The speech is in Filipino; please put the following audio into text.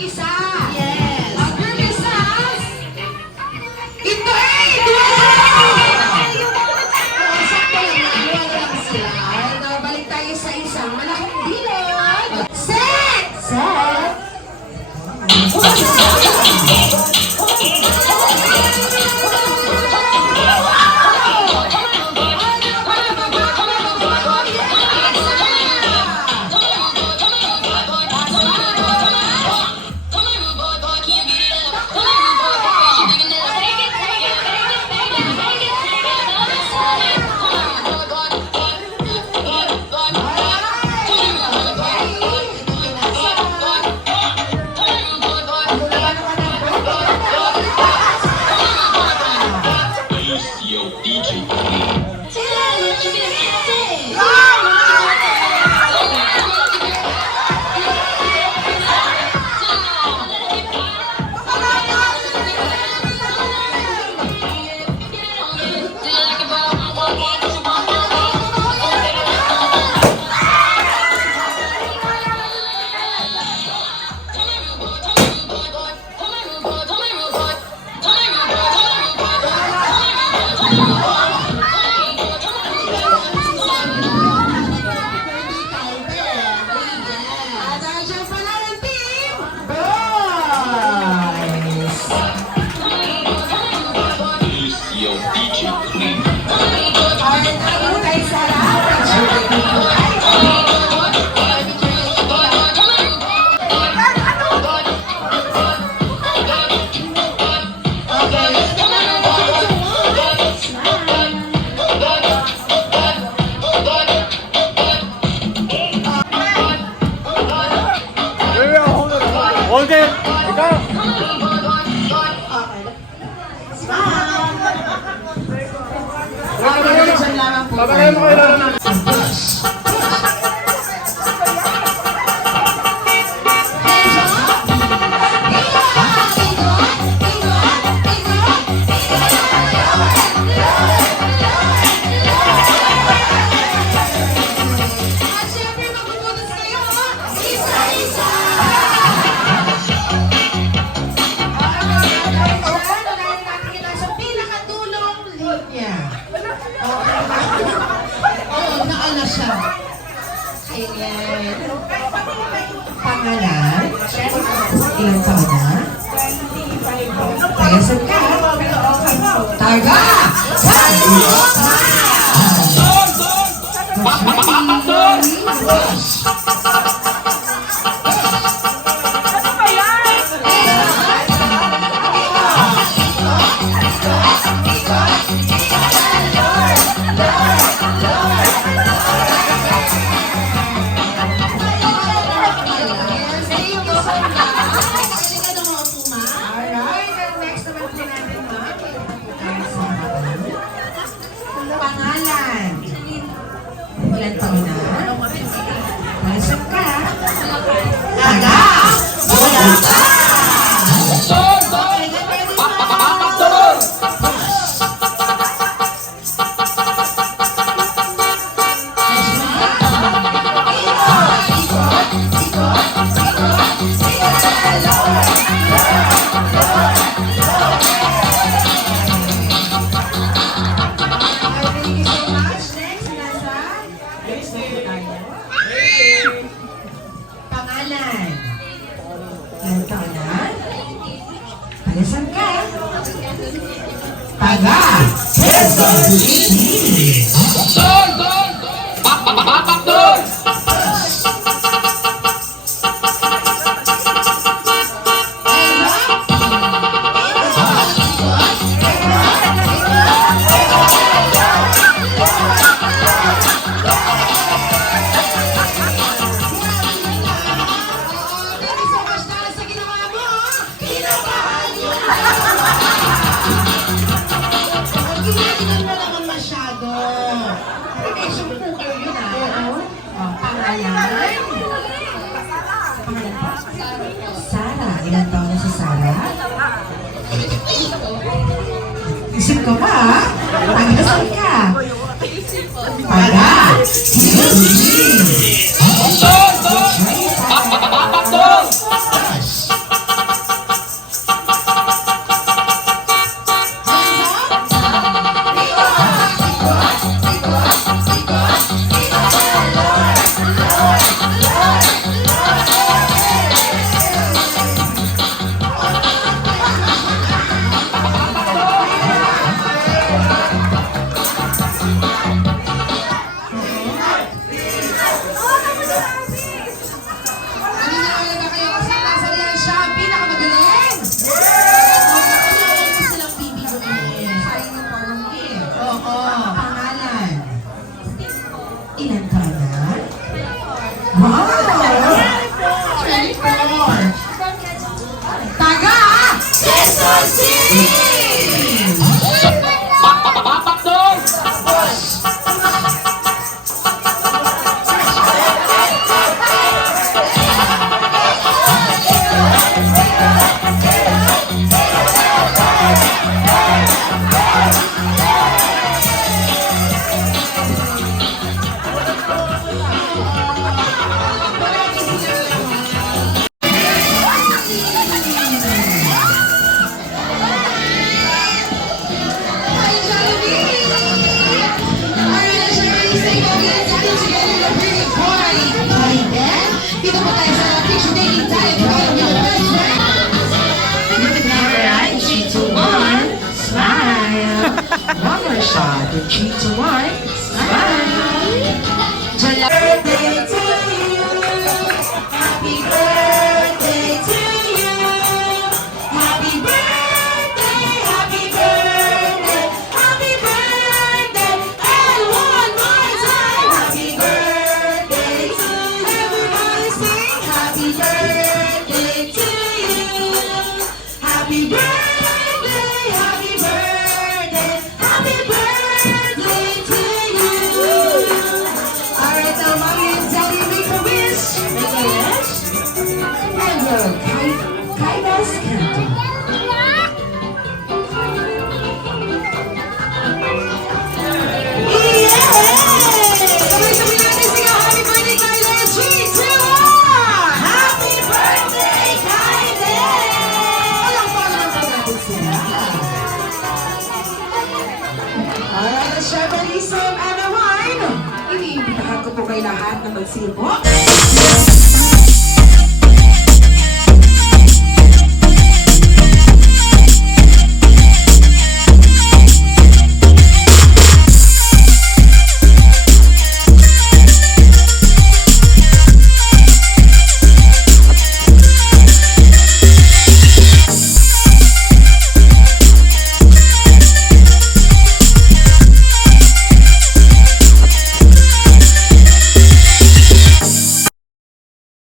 isa. Yes. Ang group isas. Ito eh! Dua! Sakto lang na. Dua lang sila. Ito, balik tayo sa isang malaking bilog. Set! Set! Holden, ikaw. Babagay mo kayo lalo na. Pangalan? Ilang taon na? Taga saan ka? Taga! Pangalan? Ilan taon na? Nasaan ka? Taga? Bulacan! Pangalan? Ilan taon na? Taga saan ka? Taga? Quezon City! Ginagawa mo naman masyado. May sumpo kayo yun Pangalan? Pangalan po? Sara. Ilan taon na si Sara? Isip ko pa Taga saan ka? Taga? Quezon City! Bossing! Papak dong! Dito po tayo sa Picture Dating Talent Program with the best friend. With the camera, 3, 2, 1, smile. One more shot. 3, 2, 1, smile. Birthday to you. Happy birthday to you. Happy birthday, happy birthday, happy birthday. And one more time. Happy birthday to you. Everybody sing happy birthday to you. Happy birthday, happy birthday, happy birthday to you. Alright, now mommy and daddy make a wish. Make a wish. And blow Kaida's candle. Yay! Sabay-sabay natin sigaw, happy birthday, Kaida! 3, 2, 1! Happy birthday, Kaida! Walang naman po natin sila. Alright, syempre, Isam and Wine. Iniimbitahan ko po kay lahat na magsilbo.